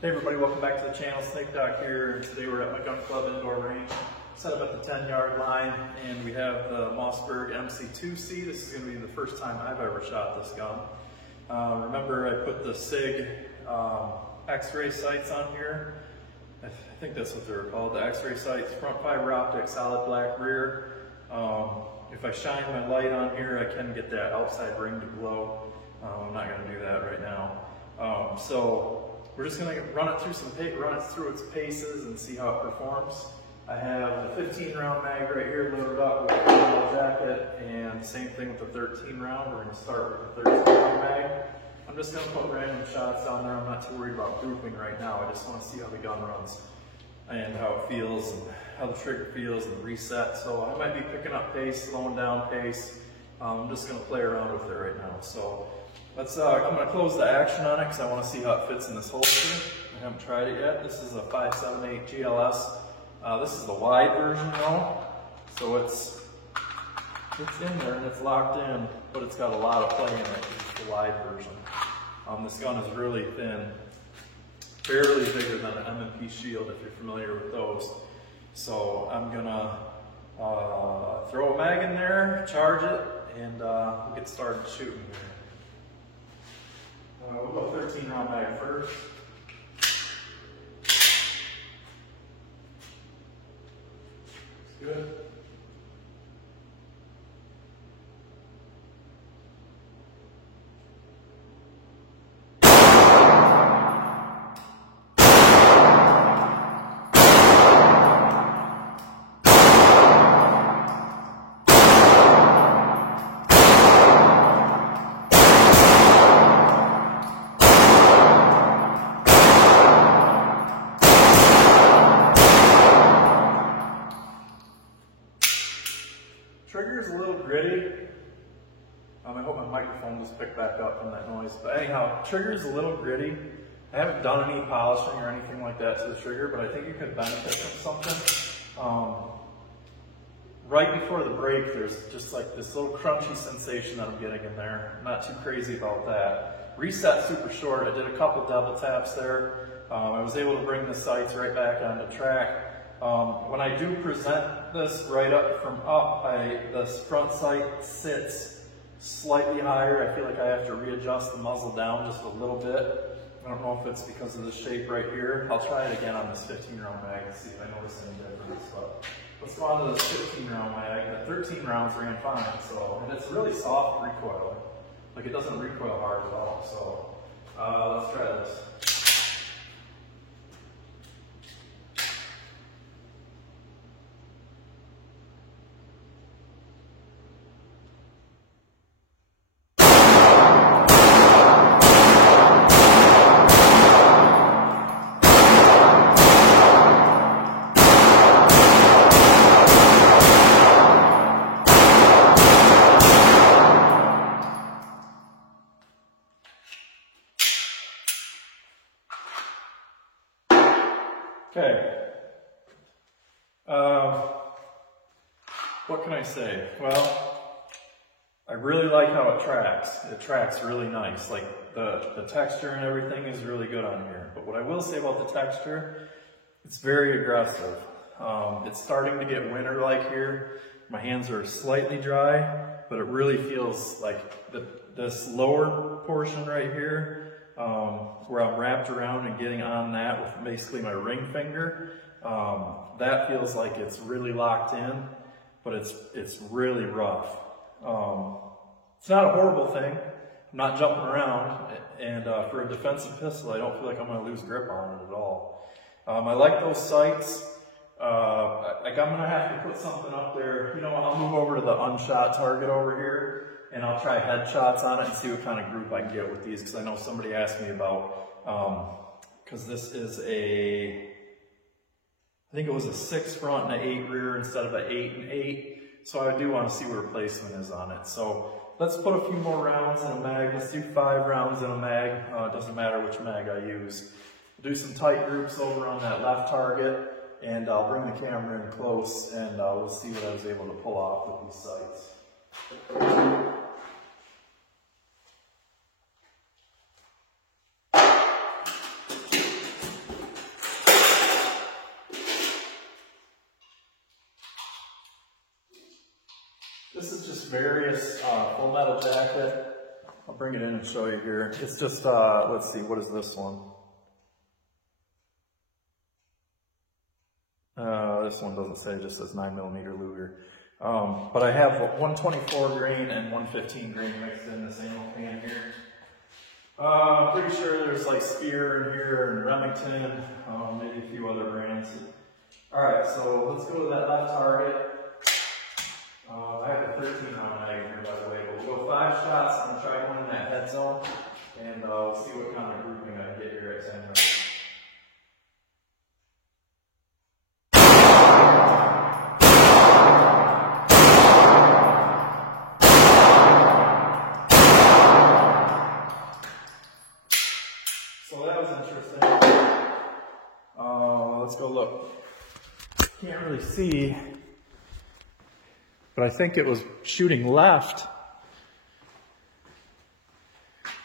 Hey everybody, welcome back to the channel. Snake Doc here. Today we're at my gun club indoor range, set up at the 10-yard line, and we have the Mossberg MC2C. This is going to be the first time I've ever shot this gun. Remember I put the SIG X-ray sights on here. I think that's what they're called, the X-ray sights, front fiber optic, solid black rear. If I shine my light on here, I can get that outside ring to glow. I'm not going to do that right now. So we're just going to run it through its paces and see how it performs. I have the 15 round mag right here loaded up with a yellow jacket, and same thing with the 13 round. We're going to start with the 13 round mag. I'm just going to put random shots on there. I'm not too worried about grouping right now. I just want to see how the gun runs and how it feels and how the trigger feels and the reset. So I might be picking up pace, slowing down pace. I'm just going to play around with it right now. So let's, I'm going to close the action on it because I want to see how it fits in this holster. I haven't tried it yet. This is a 5.78 GLS. This is the wide version though. So it's in there and it's locked in, but it's got a lot of play in it. It's the wide version. This gun is really thin, barely bigger than an M&P Shield if you're familiar with those. So I'm gonna throw a mag in there, charge it, and we'll get started shooting here. We'll go 13 round mag first. Looks good. Trigger's a little gritty. I hope my microphone just picked back up from that noise. But anyhow, trigger's a little gritty. I haven't done any polishing or anything like that to the trigger, but I think it could benefit from something. Right before the break, there's just like this little crunchy sensation that I'm getting in there. I'm not too crazy about that. Reset super short. I did a couple double taps there. I was able to bring the sights right back onto track. When I do present this right up from up, this front sight sits slightly higher. I feel like I have to readjust the muzzle down just a little bit. I don't know if it's because of the shape right here. I'll try it again on this 15 round mag and see if I notice any difference. But let's go on to this 15 round mag. The 13 rounds ran fine, so, and it's really soft recoil. Like it doesn't recoil hard at all. So let's try this. Okay, what can I say? Well, I really like how it tracks. It tracks really nice. Like the texture and everything is really good on here. But what I will say about the texture, it's very aggressive. It's starting to get winter-like here. My hands are slightly dry, but it really feels like this lower portion right here, where I'm wrapped around and getting on that with basically my ring finger, that feels like it's really locked in, but it's really rough. It's not a horrible thing. I'm not jumping around, and for a defensive pistol, I don't feel like I'm going to lose grip on it at all. I like those sights. I'm going to have to put something up there. You know, I'll move over to the unshot target over here, and I'll try headshots on it and see what kind of group I can get with these, because I know somebody asked me about, because this is I think it was a 6 front and an 8 rear instead of an 8 and 8, so I do want to see where replacement is on it. So let's put a few more rounds in a mag. Let's do 5 rounds in a mag. It doesn't matter which mag I use. Do some tight groups over on that left target, and I'll bring the camera in close, and we'll see what I was able to pull off with these sights. various full metal jacket. I'll bring it in and show you here. It's just, let's see, what is this one? This one doesn't say, it just says 9mm Luger. But I have 124 grain and 115 grain mixed in this ammo can here. Pretty sure there's like Spear in here and Remington, maybe a few other brands. Alright, so let's go to that left target. I have a 13 round mag here, by the way, but we'll go 5 shots. I'm going to try going in that head zone, and we'll see what kind of grouping I can get here at 10 rounds. So that was interesting. Let's go look. Can't really see, but I think it was shooting left.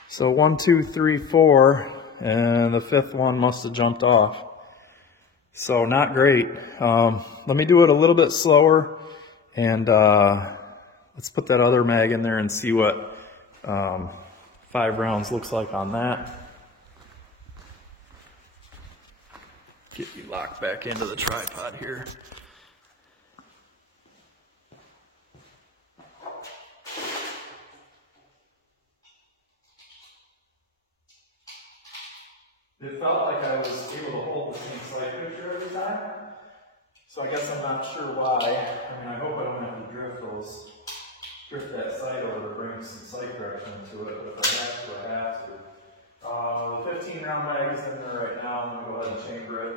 So 1, 2, 3, 4, and the 5th one must have jumped off. So not great. Let me do it a little bit slower, and let's put that other mag in there and see what 5 rounds looks like on that. Get you locked back into the tripod here. It felt like I was able to hold the same sight picture every time. So I guess I'm not sure why. I mean, I hope I don't have to drift that sight over to bring some sight direction to it, but if I have to, I have to. The 15 round mag is in there right now. I'm going to go ahead and chamber it.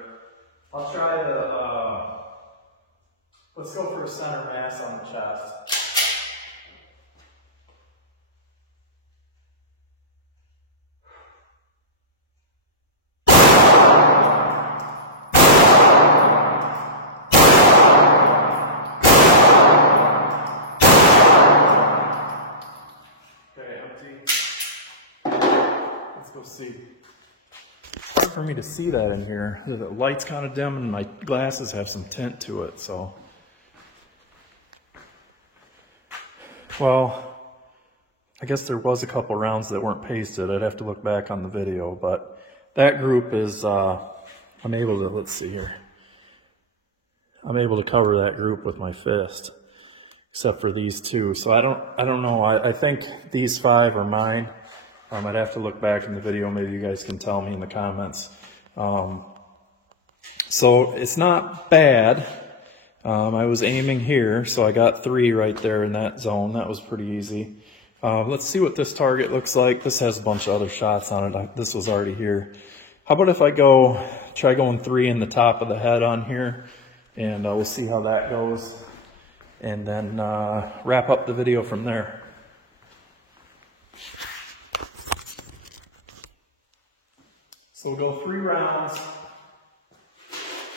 I'll try the, let's go for a center mass on the chest. Okay, empty. Let's go see. Hard for me to see that in here. The light's kind of dim and my glasses have some tint to it, so. Well, I guess there was a couple rounds that weren't pasted. I'd have to look back on the video, but that group is, I'm able to, let's see here. I'm able to cover that group with my fist, except for these 2. So I don't know. I think these 5 are mine. I'd have to look back in the video. Maybe you guys can tell me in the comments. So it's not bad. I was aiming here, so I got 3 right there in that zone. That was pretty easy. Let's see what this target looks like. This has a bunch of other shots on it. This was already here. How about if I try going 3 in the top of the head on here, and we'll see how that goes, and then wrap up the video from there. So we'll go 3 rounds,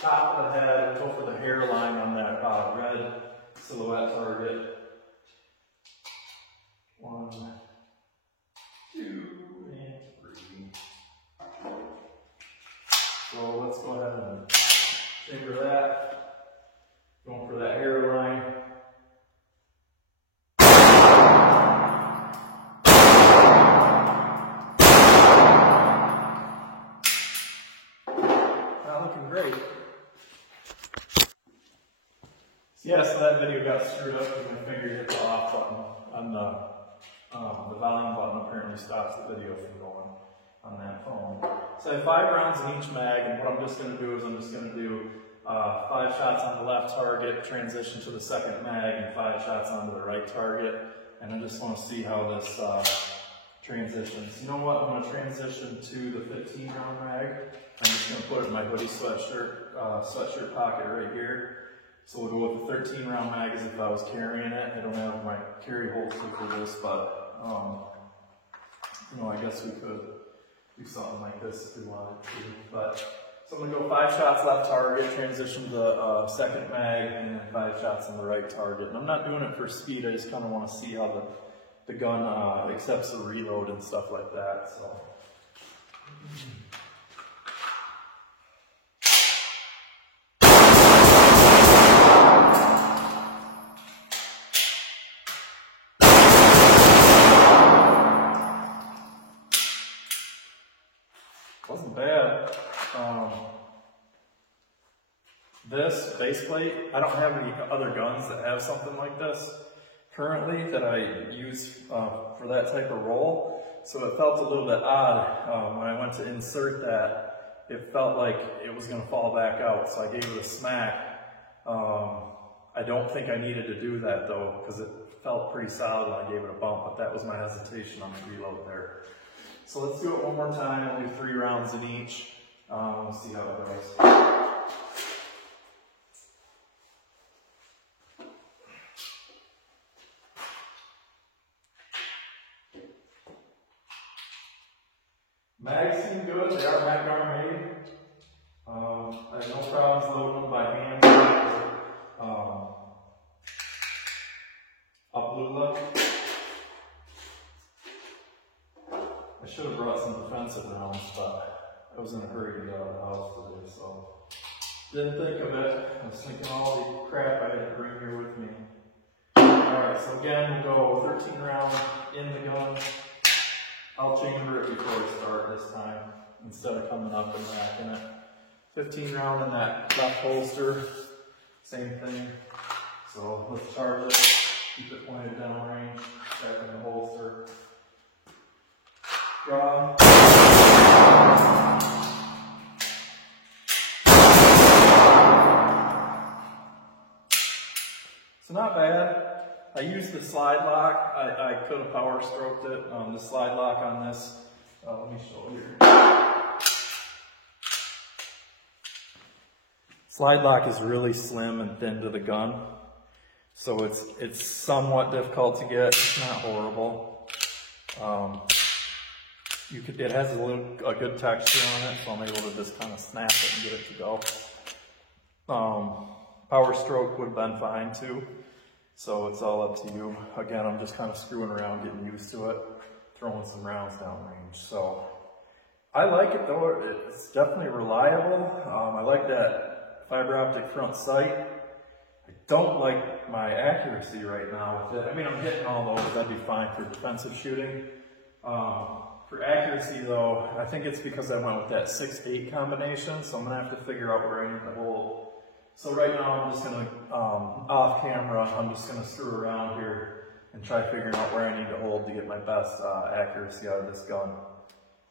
top of the head, go for the hairline on that red silhouette target. 1, 2, and 3. So let's go ahead and chamber that. Going for that hairline. Great. Yeah, so that video got screwed up because my finger hit the off button on the volume button. Apparently stops the video from going on that phone. So I have 5 rounds in each mag, and what I'm just going to do is I'm just going to do 5 shots on the left target, transition to the second mag, and 5 shots onto the right target. And I just want to see how this transitions. You know what? I'm going to transition to the 15 round mag. I'm just going to put it in my hoodie sweatshirt pocket right here. So we'll go with the 13 round mag as if I was carrying it. I don't have my carry holster for this, but you know, I guess we could do something like this if we wanted to. But so I'm going to go 5 shots left target, transition to the second mag, and then 5 shots on the right target. And I'm not doing it for speed. I just kind of want to see how the gun accepts the reload and stuff like that. So. Wasn't bad. This base plate, I don't have any other guns that have something like this currently that I use for that type of roll. So it felt a little bit odd when I went to insert that. It felt like it was going to fall back out, so I gave it a smack. I don't think I needed to do that though, because it felt pretty solid when I gave it a bump, but that was my hesitation on the reload there. So let's do it one more time. We'll do 3 rounds in each. We'll see how it goes. Mags seem good, they are Maggar made. I have no problems loading them by hand or up Lula. I should have brought some defensive rounds, but I was in a hurry to get out of the house today, so didn't think of it. I was thinking all the crap I had to bring here with me. Alright, so again, we'll go 13 rounds in the gun. I'll chamber it before I start this time, instead of coming up and racking it. 15 round in that left holster, same thing. So let's charge it, keep it pointed downrange, back in the holster. Draw. So not bad. I used the slide lock. I could have power stroked it. The slide lock on this, let me show you here. Slide lock is really slim and thin to the gun, so it's somewhat difficult to get. It's not horrible. It has a good texture on it, so I'm able to just kind of snap it and get it to go. Power stroke would have been fine too. So it's all up to you. Again, I'm just kind of screwing around, getting used to it, throwing some rounds downrange. So I like it though. It's definitely reliable. I like that fiber optic front sight. I don't like my accuracy right now with it. I mean, I'm hitting all those. That'd be fine for defensive shooting. For accuracy though, I think it's because I went with that 6-8 combination. So I'm gonna have to figure out where I need to hold. So right now I'm just going to, off camera, I'm just going to screw around here and try figuring out where I need to hold to get my best accuracy out of this gun.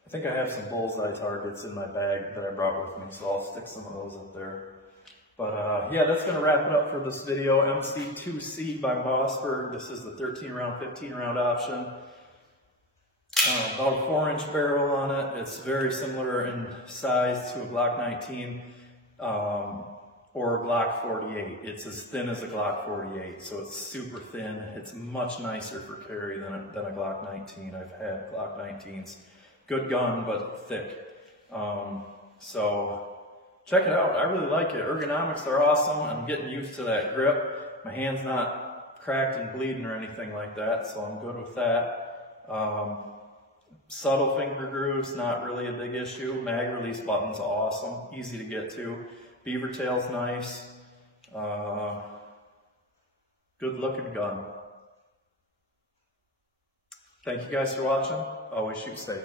I think I have some bullseye targets in my bag that I brought with me, so I'll stick some of those up there. But yeah, that's going to wrap it up for this video. MC2C by Mossberg. This is the 13 round, 15 round option. About a 4-inch barrel on it. It's very similar in size to a Glock 19. Or Glock 48. It's as thin as a Glock 48, so it's super thin. It's much nicer for carry than a Glock 19. I've had Glock 19s. Good gun, but thick. So check it out. I really like it. Ergonomics are awesome. I'm getting used to that grip. My hand's not cracked and bleeding or anything like that, so I'm good with that. Subtle finger grooves, not really a big issue. Mag release button's awesome, easy to get to. Beaver tail's nice. Good looking gun. Thank you guys for watching. Always shoot safe.